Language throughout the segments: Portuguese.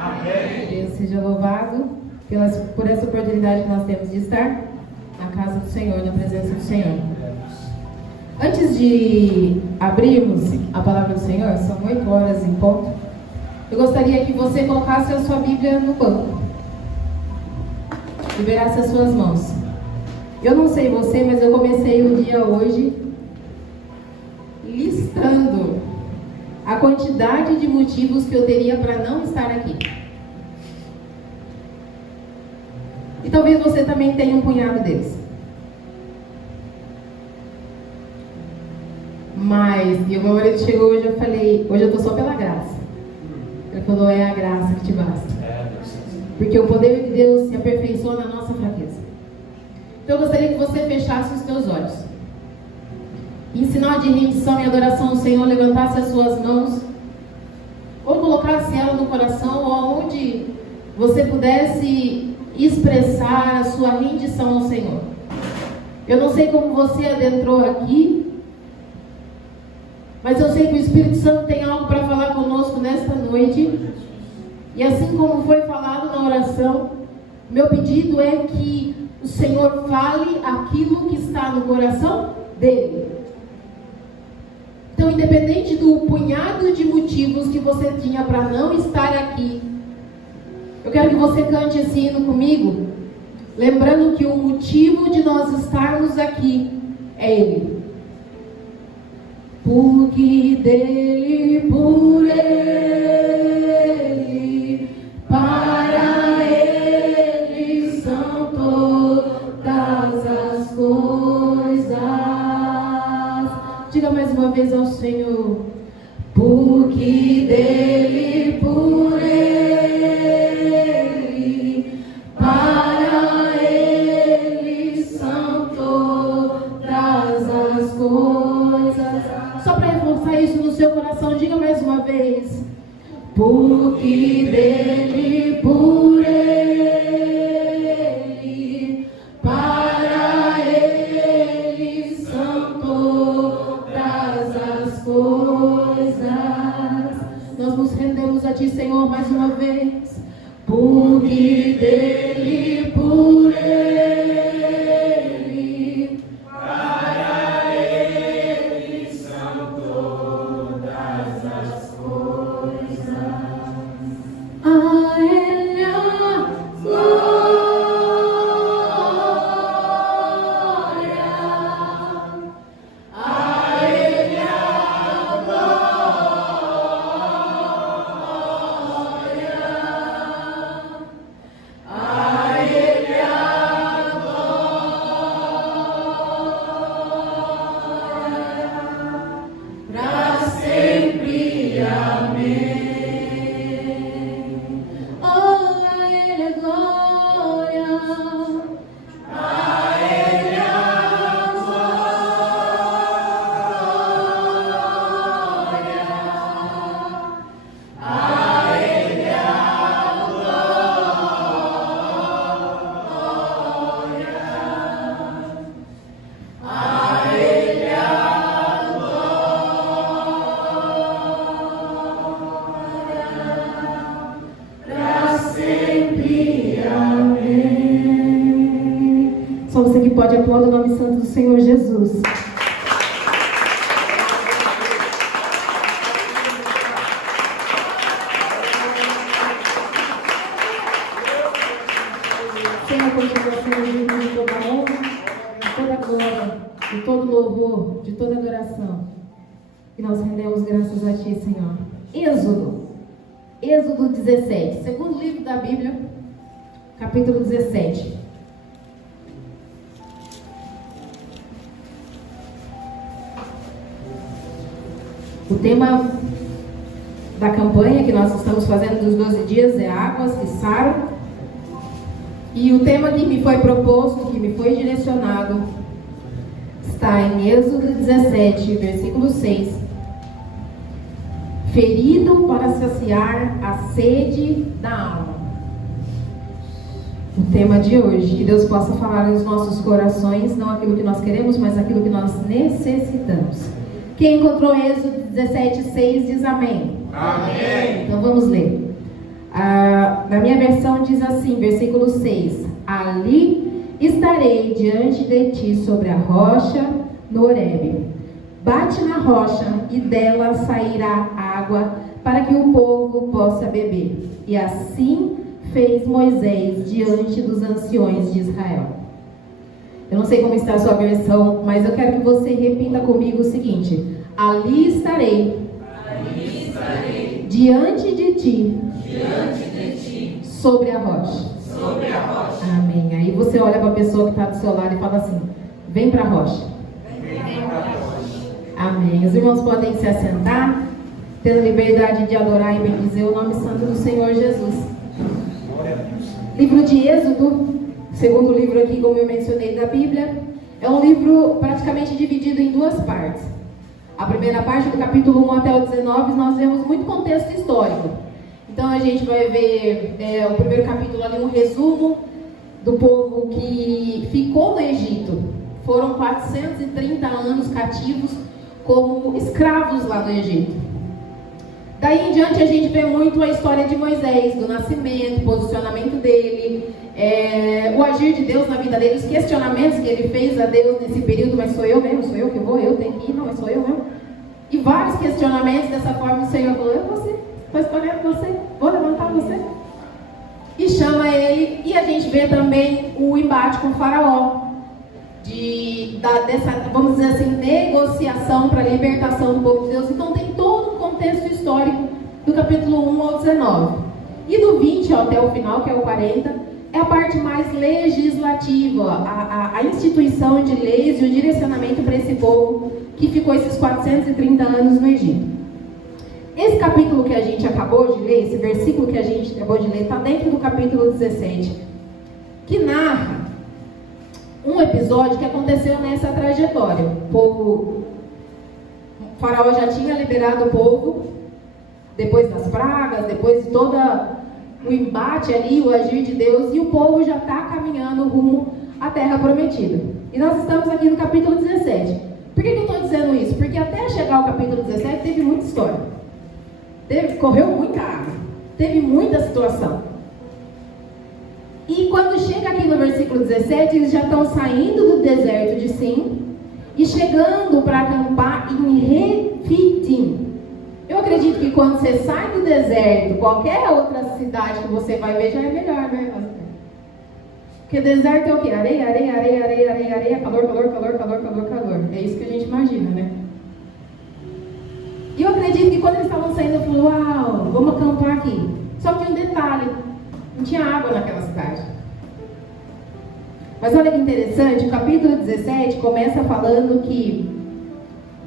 Amém. Deus seja louvado por essa oportunidade que nós temos de estar na casa do Senhor, na presença do Senhor. Antes de abrirmos a palavra do Senhor, são 8 horas em ponto, eu gostaria que você colocasse a sua Bíblia no banco, liberasse as suas mãos. Eu não sei você, mas eu comecei o dia hoje listando a quantidade de motivos que eu teria para não estar aqui. E talvez você também tenha um punhado deles. Mas, e o meu marido chegou hoje, eu falei, hoje eu estou só pela graça. Ele falou, é a graça que te basta. Porque o poder de Deus se aperfeiçoa na nossa fraqueza. Então eu gostaria que você fechasse os teus olhos. Em sinal de rendição e adoração ao Senhor, levantasse as suas mãos, ou colocasse ela no coração, ou aonde você pudesse expressar a sua rendição ao Senhor. Eu não sei como você adentrou aqui, mas eu sei que o Espírito Santo tem algo para falar conosco nesta noite. E assim como foi falado na oração, meu pedido é que o Senhor fale aquilo que está no coração dele. Então, independente do punhado de motivos que você tinha para não estar aqui, eu quero que você cante esse hino comigo, lembrando que o motivo de nós estarmos aqui é Ele. Porque dele, por Ele, para Ele são todas as coisas. Diga mais uma vez ao Senhor. Porque dele, por Ele, para Ele são todas as coisas. Só para reforçar isso no seu coração, diga mais uma vez. Porque dele, por Ele, para Ele são todas as coisas. Nós nos rendemos a Ti, Senhor, mais uma vez. Porque dele, por Ele, para Ele são todas as coisas. A Ele a glória, a Ele a glória, a Ele a glória, para sempre. Amém. Oh, a Ele a glória, a Ele a glória, a Ele a glória, a Ele a para sempre. Amém. Só você que pode aplaudir o nome santo do Senhor Jesus. Senhor, continua sendo digno de toda honra, de toda glória, de todo louvor, de toda adoração. E nós rendemos graças a Ti, Senhor. Êxodo 17, segundo livro da Bíblia, capítulo 17. O tema da campanha que nós estamos fazendo dos 12 dias é águas que saram. E o tema que me foi proposto, que me foi direcionado, está em Êxodo 17, versículo 6. Ferido para saciar a sede da alma. O tema de hoje, que Deus possa falar nos nossos corações, não aquilo que nós queremos, mas aquilo que nós necessitamos. Quem encontrou Êxodo 17, 6 diz amém. Amém. Então vamos ler. na minha versão diz assim, versículo 6: ali estarei diante de ti sobre a rocha no Horebe. Bate na rocha e dela sairá água para que o povo possa beber. E assim fez Moisés diante dos anciões de Israel. Eu não sei como está a sua versão, mas eu quero que você repita comigo o seguinte: ali estarei diante de ti, sobre a rocha. Amém. Aí você olha para a pessoa que está do seu lado e fala assim: vem para a rocha. Amém. Os irmãos podem se assentar, tendo liberdade de adorar e bendizer o nome santo do Senhor Jesus. Livro de Êxodo, segundo livro aqui, como eu mencionei, da Bíblia, é um livro praticamente dividido em duas partes. A primeira parte, do capítulo 1 até o 19, nós vemos muito contexto histórico. Então a gente vai ver o primeiro capítulo ali, um resumo do povo que ficou no Egito. Foram 430 anos cativos como escravos lá no Egito. Daí em diante a gente vê muito a história de Moisés, do nascimento, posicionamento dele, o agir de Deus na vida dele, os questionamentos que ele fez a Deus nesse período: mas sou eu mesmo? Sou eu que vou? Eu tenho que ir? Não, mas sou eu mesmo? E vários questionamentos. Dessa forma o Senhor falou: eu vou você, vou escolher você, vou levantar você. E chama ele, e a gente vê também o embate com o faraó, dessa, vamos dizer assim, negociação para a libertação do povo de Deus. Então tem todo um contexto histórico do capítulo 1 ao 19. E do 20 até o final, que é o 40, é a parte mais legislativa, a instituição de leis e o direcionamento para esse povo que ficou esses 430 anos no Egito. Esse capítulo que a gente acabou de ler, esse versículo que a gente acabou de ler, está dentro do capítulo 17, que narra um episódio que aconteceu nessa trajetória. O faraó já tinha liberado o povo, depois das pragas, depois de todo o embate ali, o agir de Deus, e o povo já está caminhando rumo à terra prometida. E nós estamos aqui no capítulo 17. Por que eu estou dizendo isso? Porque até chegar ao capítulo 17 teve muita história. Correu muita água, teve muita situação. E quando chega aqui no versículo 17, eles já estão saindo do deserto de Sim e chegando para acampar em Refidim. Eu acredito que quando você sai do deserto, qualquer outra cidade que você vai ver já é melhor, né? Porque deserto é o quê? Areia, areia, areia, areia, areia, areia, calor, calor, calor, calor, calor, calor. É isso que a gente imagina, né? E eu acredito que quando eles estavam saindo, eu falei: uau, vamos acampar aqui. Só que um detalhe: não tinha água naquela cidade. Mas olha que interessante, o capítulo 17 começa falando que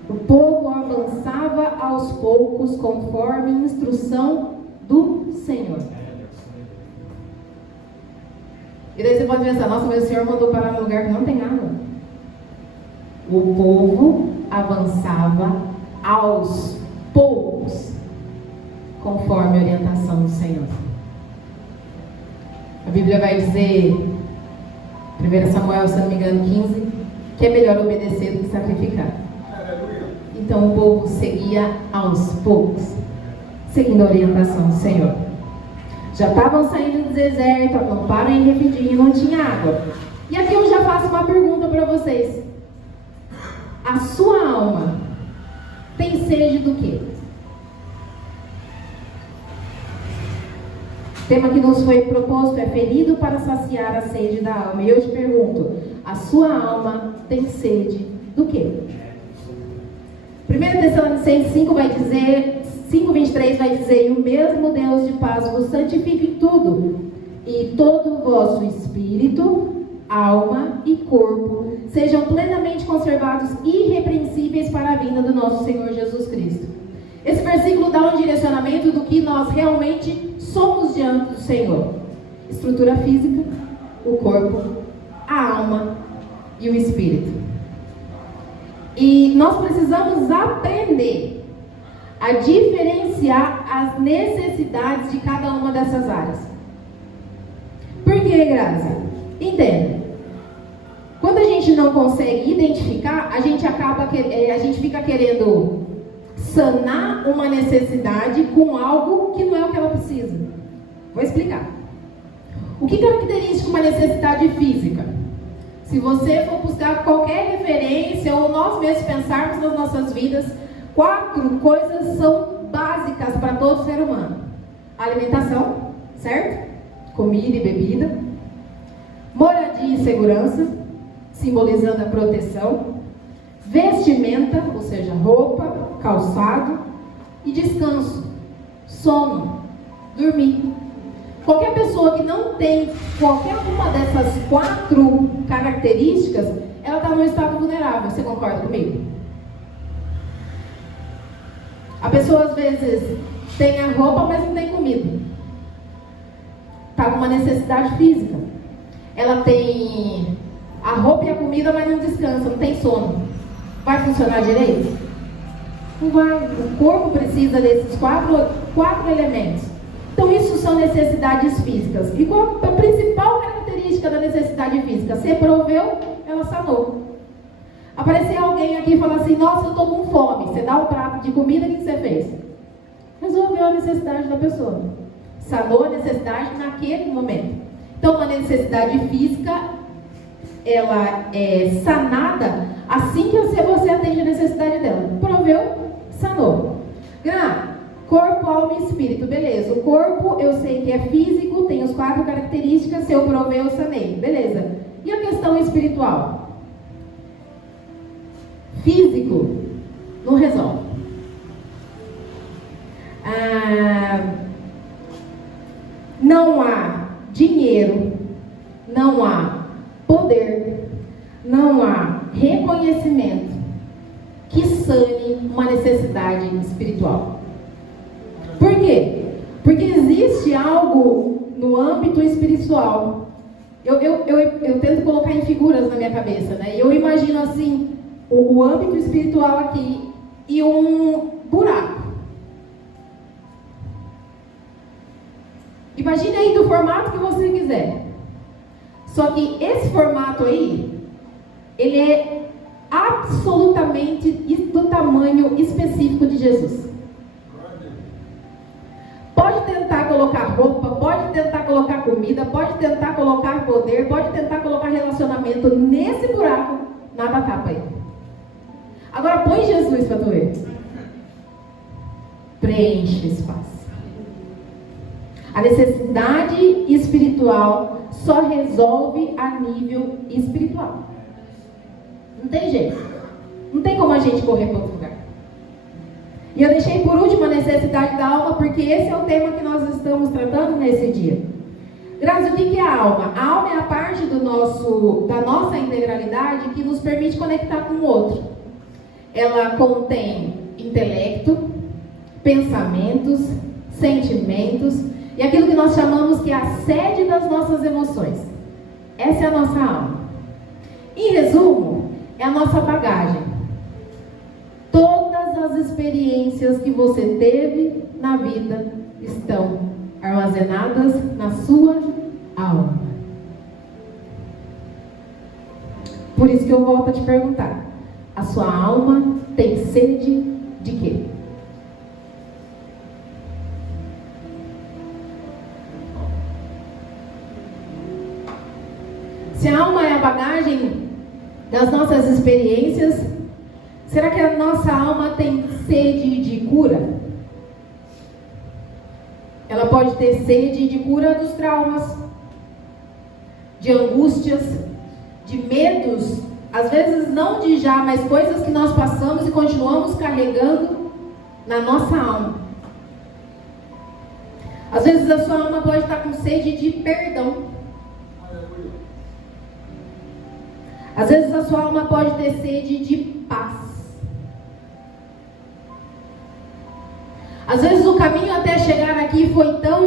o povo avançava aos poucos conforme instrução do Senhor. E daí você pode pensar: nossa, mas o Senhor mandou parar num lugar que não tem água. O povo avançava aos poucos conforme a orientação do Senhor. A Bíblia vai dizer, 1 Samuel, se não me engano, 15, que é melhor obedecer do que sacrificar. Então o povo seguia aos poucos, seguindo a orientação do Senhor. Já estavam saindo do deserto, acamparam em Refidim e não tinha água. E aqui eu já faço uma pergunta para vocês: a sua alma tem sede do quê? O tema que nos foi proposto é ferido para saciar a sede da alma. E eu te pergunto: a sua alma tem sede do quê? 1 Tessalonicenses 5 vai dizer, 5:23 vai dizer: e o mesmo Deus de paz vos santifique em tudo, e todo o vosso espírito, alma e corpo sejam plenamente conservados irrepreensíveis para a vinda do nosso Senhor Jesus Cristo. Esse versículo dá um direcionamento do que nós realmente somos diante do Senhor: estrutura física, o corpo, a alma e o espírito. E nós precisamos aprender a diferenciar as necessidades de cada uma dessas áreas. Por que, Graça? Entenda. Quando a gente não consegue identificar, a gente fica querendo sanar uma necessidade com algo que não é o que ela precisa. Vou explicar. O que caracteriza uma necessidade física? Se você for buscar qualquer referência ou nós mesmos pensarmos nas nossas vidas, 4 coisas são básicas para todo ser humano. Alimentação, certo? Comida e bebida. Moradia e segurança, simbolizando a proteção. Vestimenta, ou seja, roupa, calçado. E descanso, sono, dormir. Qualquer pessoa que não tem qualquer uma dessas 4 características, ela está num estado vulnerável. Você concorda comigo? A pessoa às vezes tem a roupa, mas não tem comida. Está com uma necessidade física. Ela tem a roupa e a comida, mas não descansa, não tem sono. Vai funcionar direito? Não vai. O corpo precisa desses 4 elementos. Então, isso são necessidades físicas. E qual a principal característica da necessidade física? Você proveu, ela sanou. Aparecer alguém aqui e falar assim, nossa, eu estou com fome. Você dá um prato de comida, o que você fez? Resolveu a necessidade da pessoa. Sanou a necessidade naquele momento. Então, uma necessidade física, ela é sanada assim que você atende a necessidade dela. Proveu, sanou. Corpo, alma e espírito, beleza. O corpo, eu sei que é físico, tem as 4 características, se eu provei, eu sanei, beleza. E a questão espiritual? Físico, não resolve. Não há dinheiro, não há poder, não há reconhecimento que sane uma necessidade espiritual. Por quê? Porque existe algo no âmbito espiritual. Eu tento colocar em figuras na minha cabeça, né? Eu imagino assim, o âmbito espiritual aqui e um buraco. Imagine aí do formato que você quiser. Só que esse formato aí, ele é absolutamente do tamanho específico de Jesus. Pode tentar colocar roupa, pode tentar colocar comida, pode tentar colocar poder, pode tentar colocar relacionamento nesse buraco, nada tapa aí. Agora põe Jesus para tu ver. Preenche espaço. A necessidade espiritual só resolve a nível espiritual. Não tem jeito. Não tem como a gente correr para outro lugar. E eu deixei por último a necessidade da alma, porque esse é o tema que nós estamos tratando nesse dia. Grazi, o que é a alma? A alma é a parte da nossa integralidade que nos permite conectar com o outro. Ela contém intelecto, pensamentos, sentimentos e aquilo que nós chamamos que é a sede das nossas emoções. Essa é a nossa alma. Em resumo, é a nossa bagagem. Todas as experiências que você teve na vida estão armazenadas na sua alma. Por isso que eu volto a te perguntar: a sua alma tem sede de quê? Se a alma é a bagagem das nossas experiências, será que a nossa alma tem sede de cura? Ela pode ter sede de cura dos traumas, de angústias, de medos, às vezes não de já, mas coisas que nós passamos e continuamos carregando na nossa alma. Às vezes a sua alma pode estar com sede de perdão. Às vezes a sua alma pode ter sede de paz. Às vezes o caminho até chegar aqui foi tão,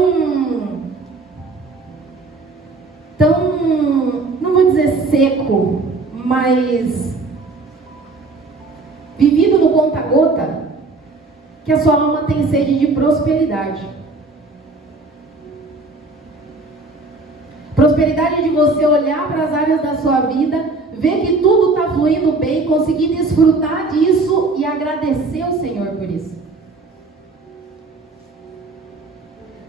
não vou dizer seco, mas vivido no conta-gota, que a sua alma tem sede de prosperidade. Prosperidade é de você olhar para as áreas da sua vida, ver que tudo está fluindo bem, conseguir desfrutar disso e agradecer ao Senhor por isso.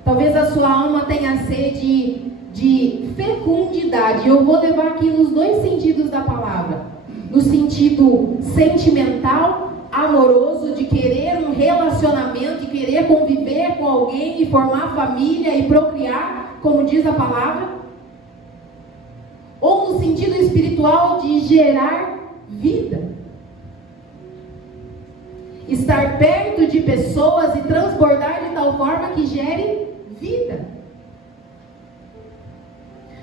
Talvez a sua alma tenha sede de fecundidade. Eu vou levar aqui nos dois sentidos da palavra. No sentido sentimental, amoroso, de querer um relacionamento, de querer conviver com alguém e formar família e procriar, como diz a palavra. Ou no sentido espiritual, de gerar vida. Estar perto de pessoas e transbordar de tal forma que gere vida.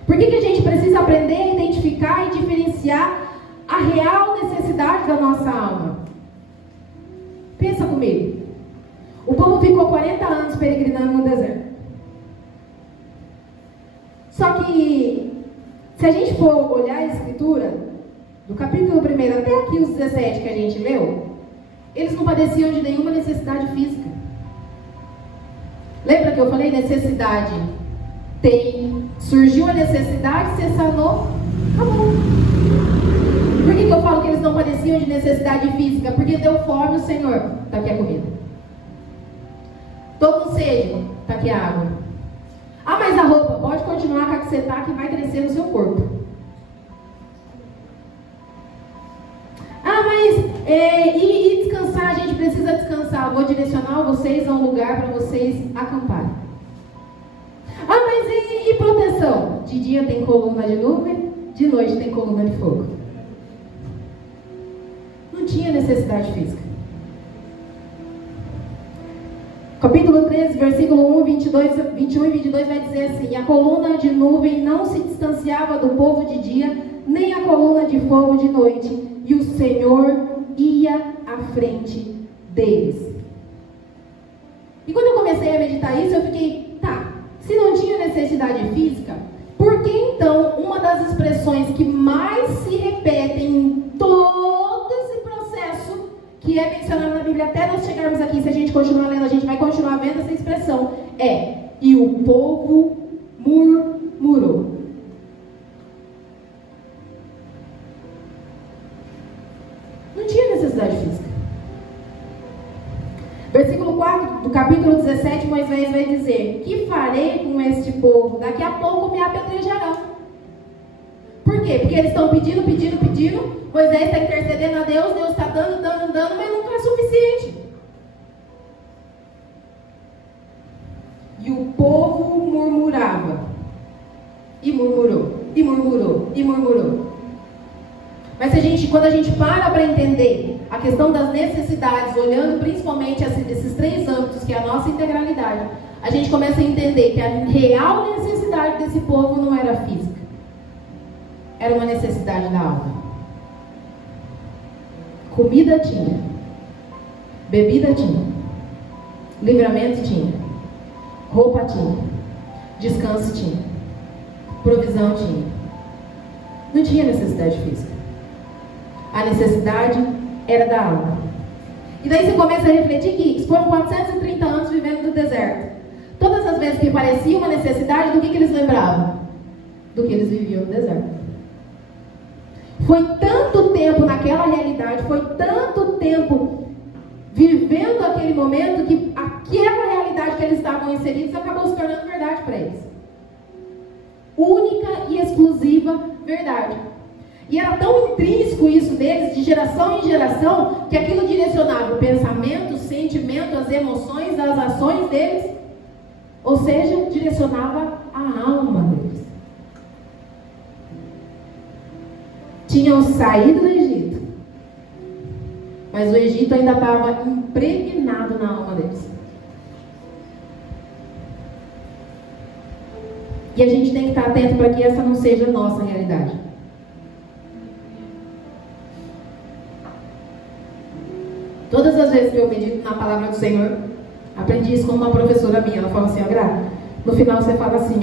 Por que a gente precisa aprender a identificar e diferenciar a real necessidade da nossa alma? Pensa comigo. O povo ficou 40 anos peregrinando no deserto. Só que, se a gente for olhar a escritura, do capítulo 1 até aqui os 17 que a gente leu, eles não padeciam de nenhuma necessidade física. Lembra que eu falei necessidade? Surgiu a necessidade, você sanou, acabou. Por que eu falo que eles não padeciam de necessidade física? Porque deu fome o Senhor, está aqui a comida. Tô com sede, está aqui a água. Ah, mas a roupa, pode continuar com a que você está, que vai crescer no seu corpo. Ah, mas e descansar, a gente precisa descansar. Vou direcionar vocês a um lugar para vocês acamparem. Ah, mas e proteção? De dia tem coluna de nuvem, de noite tem coluna de fogo. Não tinha necessidade física. Capítulo 13, versículo 1, 21 e 22 vai dizer assim: e a coluna de nuvem não se distanciava do povo de dia, nem a coluna de fogo de noite, e o Senhor ia à frente deles. E quando eu comecei a meditar isso, eu fiquei, se não tinha necessidade física, por que então uma das expressões que mais se repetem em todo esse processo, que é mencionado na Bíblia até nós chegarmos aqui, se a gente continuar lendo, a gente vai continuar vendo essa expressão, e o povo murmurou. Não tinha necessidade física. Versículo 4 do capítulo 17, Moisés vai dizer: que farei com este povo? Daqui a pouco me apedrejarão. Por quê? Porque eles estão pedindo. Moisés está intercedendo a Deus, Deus está dando, mas não é suficiente. E o povo murmurava. E murmurou. Mas quando a gente para entender a questão das necessidades, olhando principalmente esses três âmbitos, que é a nossa integralidade, a gente começa a entender que a real necessidade desse povo não era física. Era uma necessidade da alma. Comida tinha. Bebida tinha. Livramento tinha. Roupa tinha. Descanso tinha. Provisão tinha. Não tinha necessidade física. A necessidade era da alma. E daí você começa a refletir que foram 430 anos vivendo no deserto. Todas as vezes que parecia uma necessidade, do que eles lembravam? Do que eles viviam no deserto. Foi tanto tempo naquela realidade, foi tanto tempo vivendo aquele momento, que aquela realidade que eles estavam inseridos acabou se tornando verdade para eles. Única e exclusiva verdade. E era tão intrínseco isso deles, de geração em geração, que aquilo direcionava o pensamento, o sentimento, as emoções, as ações deles. Ou seja, direcionava a alma deles. Tinham saído do Egito, mas o Egito ainda estava impregnado na alma deles. E a gente tem que estar atento para que essa não seja a nossa realidade. Todas as vezes que eu medito na palavra do Senhor, aprendi isso com uma professora minha. Ela fala assim: ó, Gra, no final você fala assim,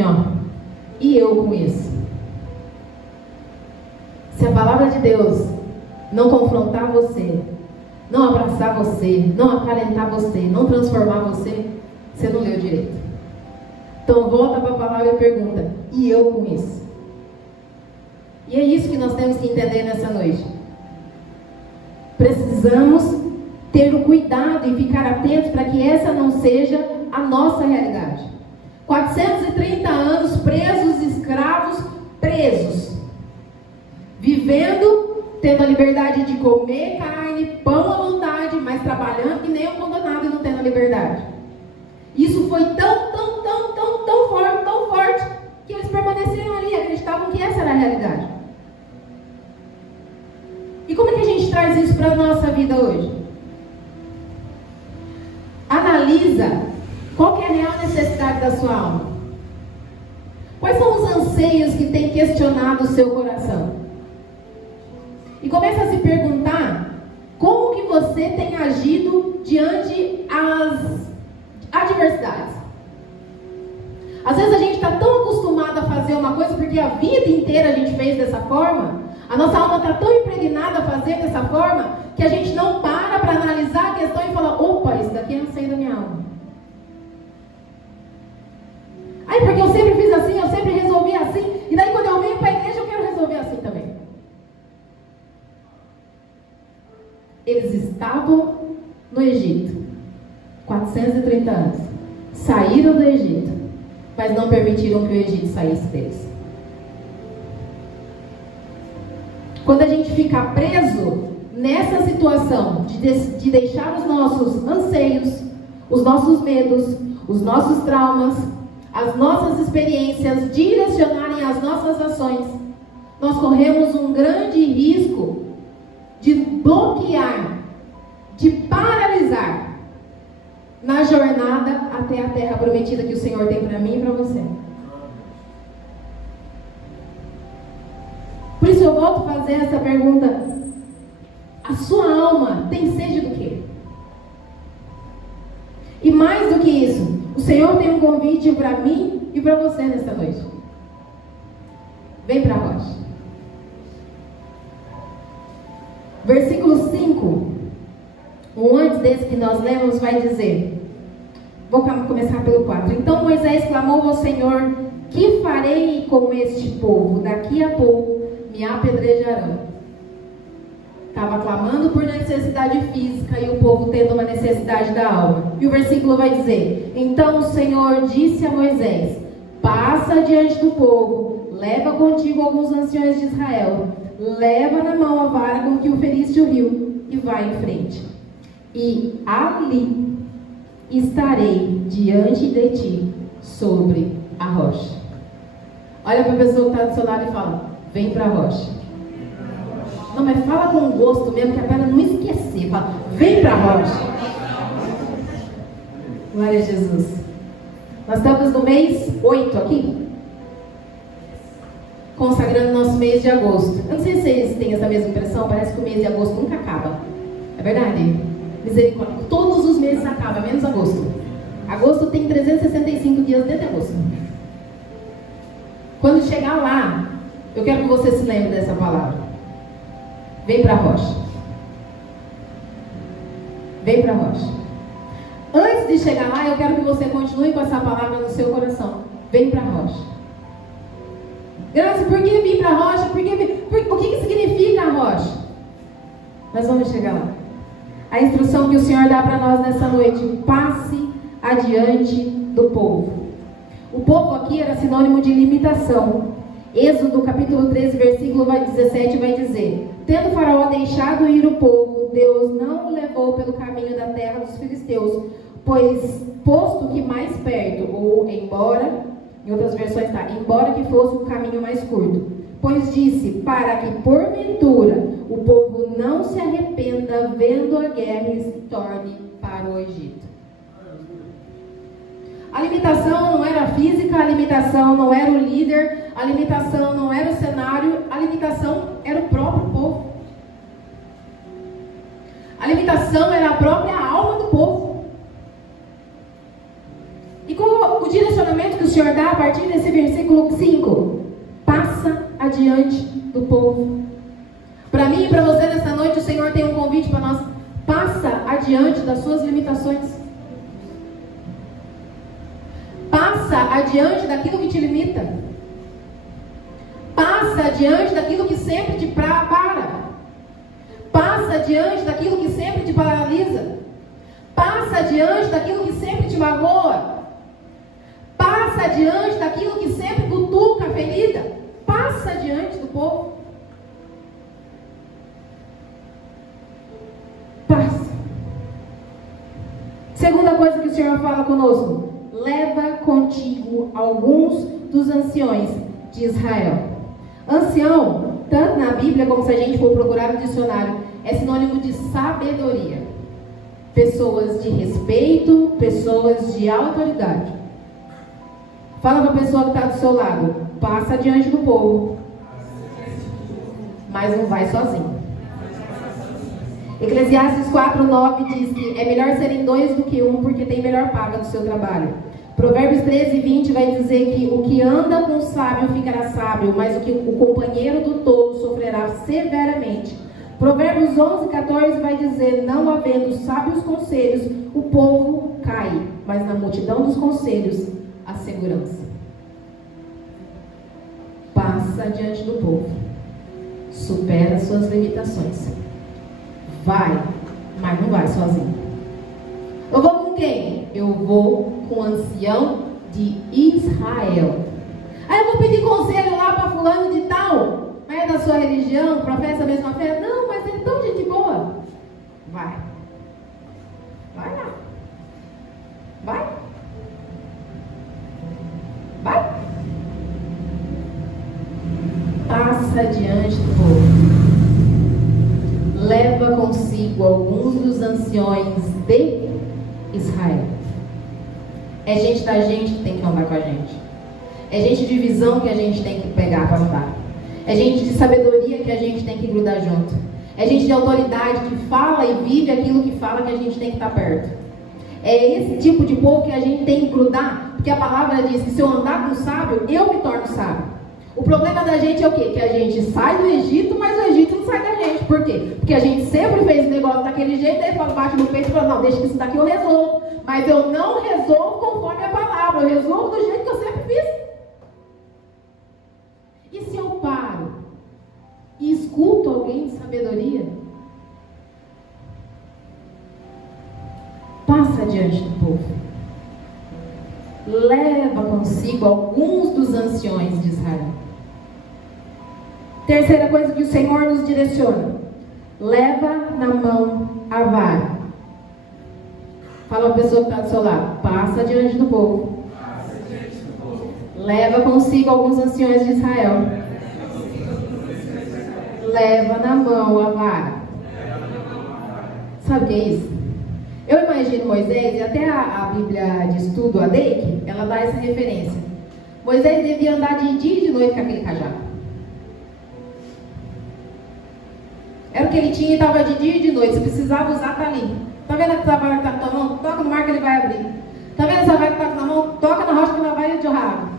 e eu com isso? Se a palavra de Deus não confrontar você, não abraçar você, não acalentar você, não transformar você, você não leu direito. Então volta para a palavra e pergunta: e eu com isso? E é isso que nós temos que entender nessa noite. Precisamos ter o cuidado e ficar atentos para que essa não seja a nossa realidade. 430 anos presos, escravos, presos. Vivendo, tendo a liberdade de comer carne, pão à vontade, mas trabalhando que nem um condenado e não tendo a liberdade. Isso foi tão forte, que eles permaneceram ali, acreditavam que essa era a realidade. E como é que a gente traz isso para a nossa vida hoje? Analisa qual que é a real necessidade da sua alma. Quais são os anseios que tem questionado o seu coração? E começa a se perguntar como que você tem agido diante as adversidades. Às vezes a gente está tão acostumado a fazer uma coisa porque a vida inteira a gente fez dessa forma, a nossa alma está tão impregnada a fazer dessa forma, que a gente não para analisar a questão e falar, opa, isso daqui é anseio da minha alma. Aí porque eu sempre fiz assim, eu sempre resolvi assim, e daí quando eu venho para a igreja eu quero resolver assim também. Eles estavam no Egito, 430 anos, saíram do Egito, mas não permitiram que o Egito saísse deles. Quando a gente fica preso nessa situação de deixar os nossos anseios, os nossos medos, os nossos traumas, as nossas experiências direcionarem as nossas ações, nós corremos um grande risco de bloquear, de paralisar na jornada até a terra prometida que o Senhor tem para mim e para você. Por isso eu volto a fazer essa pergunta: a sua alma tem sede do quê? E mais do que isso, o Senhor tem um convite para mim e para você nesta noite. Vem para a rocha. Versículo 5, antes desse que nós lemos, vai dizer, vou começar pelo 4. Então Moisés clamou ao Senhor: que farei com este povo? Daqui a pouco me apedrejarão. Estava clamando por necessidade física e o povo tendo uma necessidade da alma. E o versículo vai dizer: então o Senhor disse a Moisés: passa diante do povo, leva contigo alguns anciões de Israel, leva na mão a vara com que o feriste o rio e vai em frente. E ali estarei diante de ti sobre a rocha. Olha para a pessoa que está do seu lado e fala: vem para a rocha. Não, mas fala com gosto mesmo, que é para não esquecer. Fala: vem para a rocha. Glória a Jesus. Nós estamos no mês 8 aqui, consagrando nosso mês de agosto. Eu não sei se vocês têm essa mesma impressão, parece que o mês de agosto nunca acaba. É verdade? Misericórdia. Todos os meses acabam, menos agosto. Agosto tem 365 dias dentro de agosto. Quando chegar lá, eu quero que você se lembre dessa palavra. Vem para a rocha. Vem para a rocha. Antes de chegar lá, eu quero que você continue com essa palavra no seu coração. Vem para a rocha. Graça, por que vir para a rocha? O que significa a rocha? Nós vamos chegar lá. A instrução que o Senhor dá para nós nessa noite: passe adiante do povo. O povo aqui era sinônimo de limitação. Êxodo capítulo 13, versículo 17 vai dizer: tendo Faraó deixado ir o povo, Deus não o levou pelo caminho da terra dos filisteus, pois posto que mais perto, ou embora, em outras versões está, embora que fosse o caminho mais curto, pois disse, para que porventura o povo não se arrependa vendo a guerra e se torne para o Egito. A limitação não era física, a limitação não era o líder, a limitação não era o cenário, a limitação era o próprio povo. A limitação era a própria alma do povo. E qual o direcionamento que o Senhor dá a partir desse versículo 5? Passa adiante do povo. Para mim e para você nessa noite, o Senhor tem um convite para nós. Passa adiante das suas limitações. Passa adiante daquilo que te limita. Passa adiante daquilo que sempre te para. Passa adiante daquilo que sempre te paralisa. Passa adiante daquilo que sempre te magoa. Passa Passa adiante daquilo que sempre cutuca a ferida. Passa adiante do povo. Passa. Segunda coisa que o Senhor fala conosco: leva contigo alguns dos anciões de Israel. Ancião, tanto na Bíblia como se a gente for procurar no dicionário, é sinônimo de sabedoria. Pessoas de respeito, pessoas de autoridade. Fala para a pessoa que está do seu lado: passa diante do povo, mas não vai sozinho. Eclesiastes 4:9 diz que é melhor serem dois do que um, porque tem melhor paga do seu trabalho. Provérbios 13:20 vai dizer que o que anda com o sábio ficará sábio, mas o companheiro do tolo sofrerá severamente. Provérbios 11:14 vai dizer: não havendo sábios conselhos, o povo cai, mas na multidão dos conselhos, a segurança. Passa diante do povo, supera suas limitações. Vai, mas não vai sozinho. Eu vou com quem? Eu vou com o ancião de Israel. Aí eu vou pedir conselho lá para fulano de tal, mas é da sua religião, professa a mesma fé? Não, mas ele é tão gente boa. Vai. Vai lá. Vai. Vai. Passa diante do povo. Leva consigo alguns dos anciões de Israel. É gente da gente que tem que andar com a gente. É gente de visão que a gente tem que pegar para andar. É gente de sabedoria que a gente tem que grudar junto. É gente de autoridade que fala e vive aquilo que fala, que a gente tem que estar perto. É esse tipo de povo que a gente tem que grudar, porque a palavra diz que se eu andar com o sábio, eu me torno sábio. O problema da gente é o quê? Que a gente sai do Egito, mas o Egito não sai da gente. Por quê? Porque a gente sempre fez o negócio daquele jeito, aí fala, bate no peito e fala: não, deixa que isso daqui eu resolvo. Mas eu não resolvo conforme a palavra, eu resolvo do jeito que eu sempre fiz. E se eu paro e escuto alguém de sabedoria? Passa diante do povo. Leva consigo alguns dos anciões de Israel. Terceira coisa que o Senhor nos direciona: leva na mão a vara. Fala a pessoa que está do seu lado: passa diante do povo. Leva consigo alguns anciões de Israel. Leva na mão a vara. Sabe o que é isso? Eu imagino Moisés, e até a Bíblia de estudo, a Deik, ela dá essa referência. Moisés devia andar de dia e de noite com aquele cajado. Era o que ele tinha e estava de dia e de noite. Se precisava usar, está ali. Está vendo essa vara que está na tua mão? Toca no mar que ele vai abrir. Está vendo essa vara que está na mão? Toca na rocha que ela vai jorrar água.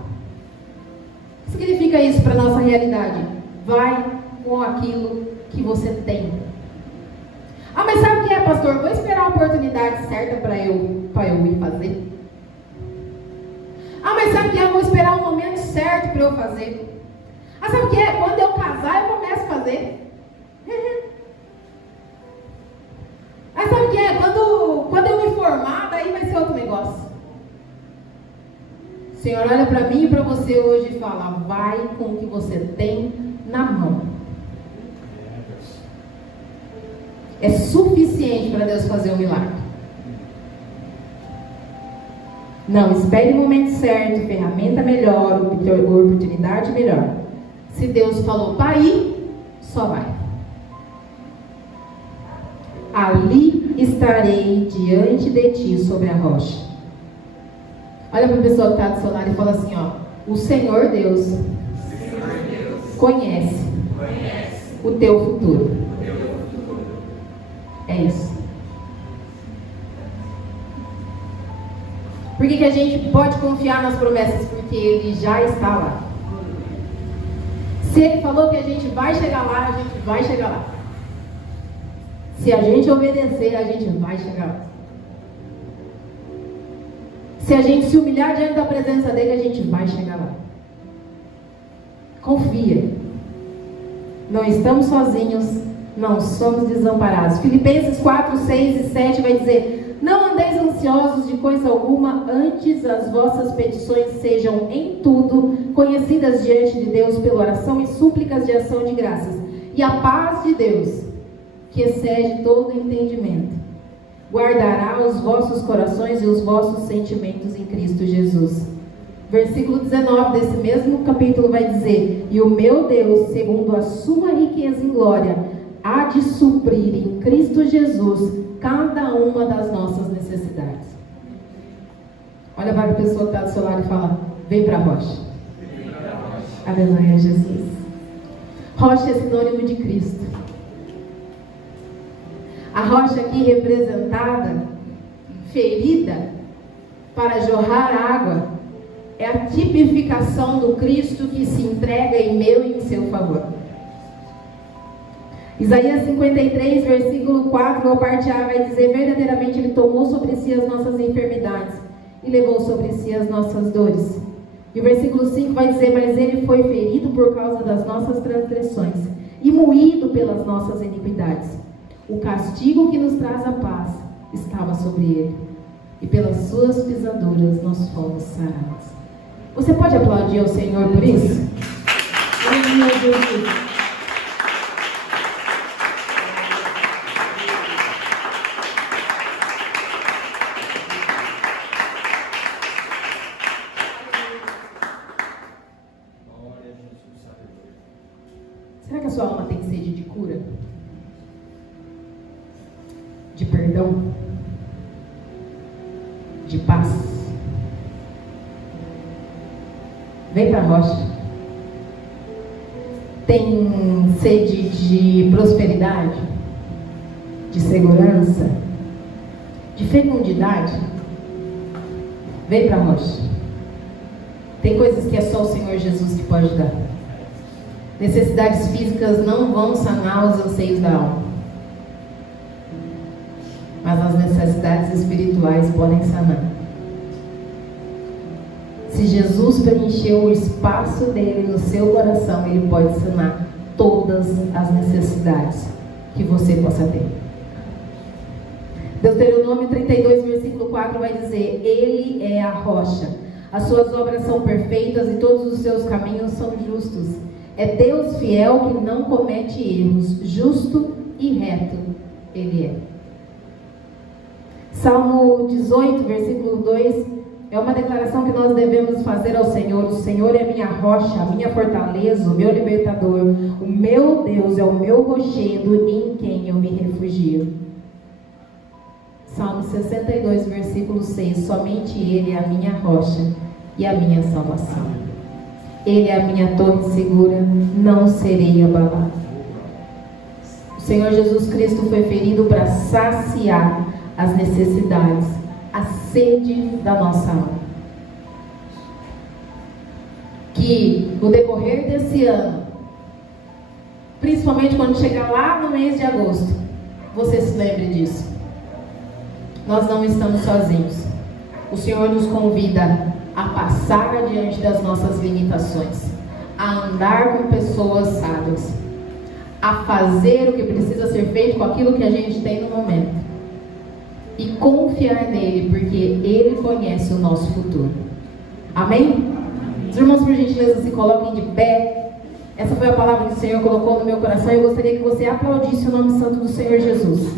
O que significa isso para a nossa realidade? Vai com aquilo que você tem. Ah, mas sabe o que é, pastor? Vou esperar a oportunidade certa para eu ir fazer. Ah, mas sabe o que é? Vou esperar o momento certo para eu fazer. Ah, sabe o que é? Quando eu casar, eu começo a fazer. Ah, sabe o que é? Quando eu me formar, daí vai ser outro negócio. O Senhor olha para mim e para você hoje e fala: vai com o que você tem na mão. É suficiente para Deus fazer um milagre. Não, espere o momento certo, ferramenta melhor, oportunidade melhor. Se Deus falou para ir, só vai. Ali estarei diante de ti sobre a rocha. Olha para a pessoa que está do seu lado e fala assim: ó, o Senhor Deus conhece o teu futuro. É isso. Por que a gente pode confiar nas promessas? Porque Ele já está lá. Se Ele falou que a gente vai chegar lá, a gente vai chegar lá. Se a gente obedecer, a gente vai chegar lá. Se a gente se humilhar diante da presença dEle, a gente vai chegar lá. Confia. Não estamos sozinhos. Não somos desamparados. Filipenses 4, 6 e 7 vai dizer: não andeis ansiosos de coisa alguma, antes as vossas petições sejam em tudo conhecidas diante de Deus pela oração e súplicas de ação de graças. E a paz de Deus, que excede todo entendimento, guardará os vossos corações e os vossos sentimentos em Cristo Jesus. Versículo 19 desse mesmo capítulo vai dizer: e o meu Deus, segundo a sua riqueza em glória, há de suprir em Cristo Jesus cada uma das nossas necessidades. Olha para a pessoa que está do seu lado e fala: vem para a rocha. Aleluia, Jesus. Rocha é sinônimo de Cristo. A rocha aqui representada, ferida para jorrar água, é a tipificação do Cristo que se entrega em meu e em seu favor. Isaías 53, versículo 4, a parte A, vai dizer: verdadeiramente Ele tomou sobre si as nossas enfermidades e levou sobre si as nossas dores. E o versículo 5 vai dizer: mas Ele foi ferido por causa das nossas transgressões e moído pelas nossas iniquidades. O castigo que nos traz a paz estava sobre Ele, e pelas suas pisaduras nós fomos sarados. Você pode aplaudir ao Senhor por isso? Meu Deus. Será que a sua alma tem sede de cura? De perdão? De paz? Vem para a rocha. Tem sede de prosperidade? De segurança? De fecundidade? Vem para a rocha. Tem coisas que é só o Senhor Jesus que pode dar. Necessidades físicas não vão sanar os anseios da alma, mas as necessidades espirituais podem sanar. Se Jesus preencheu o espaço dele no seu coração, ele pode sanar todas as necessidades que você possa ter. Deuteronômio 32, versículo 4 vai dizer: Ele é a rocha, as suas obras são perfeitas e todos os seus caminhos são justos. É Deus fiel que não comete erros, justo e reto Ele é. Salmo 18, versículo 2, é uma declaração que nós devemos fazer ao Senhor. O Senhor é minha rocha, a minha fortaleza, o meu libertador. O meu Deus é o meu rochedo em quem eu me refugio. Salmo 62, versículo 6, somente Ele é a minha rocha e a minha salvação. Ele é a minha torre segura, não serei abalado. O Senhor Jesus Cristo foi ferido para saciar as necessidades, a sede da nossa alma. Que no decorrer desse ano, principalmente quando chegar lá no mês de agosto, você se lembre disso. Nós não estamos sozinhos. O Senhor nos convida a passar adiante das nossas limitações, a andar com pessoas sábias, a fazer o que precisa ser feito com aquilo que a gente tem no momento e confiar nele, porque ele conhece o nosso futuro. Amém? Os irmãos, por gentileza, se coloquem de pé. Essa foi a palavra que o Senhor colocou no meu coração e eu gostaria que você aplaudisse o nome santo do Senhor Jesus.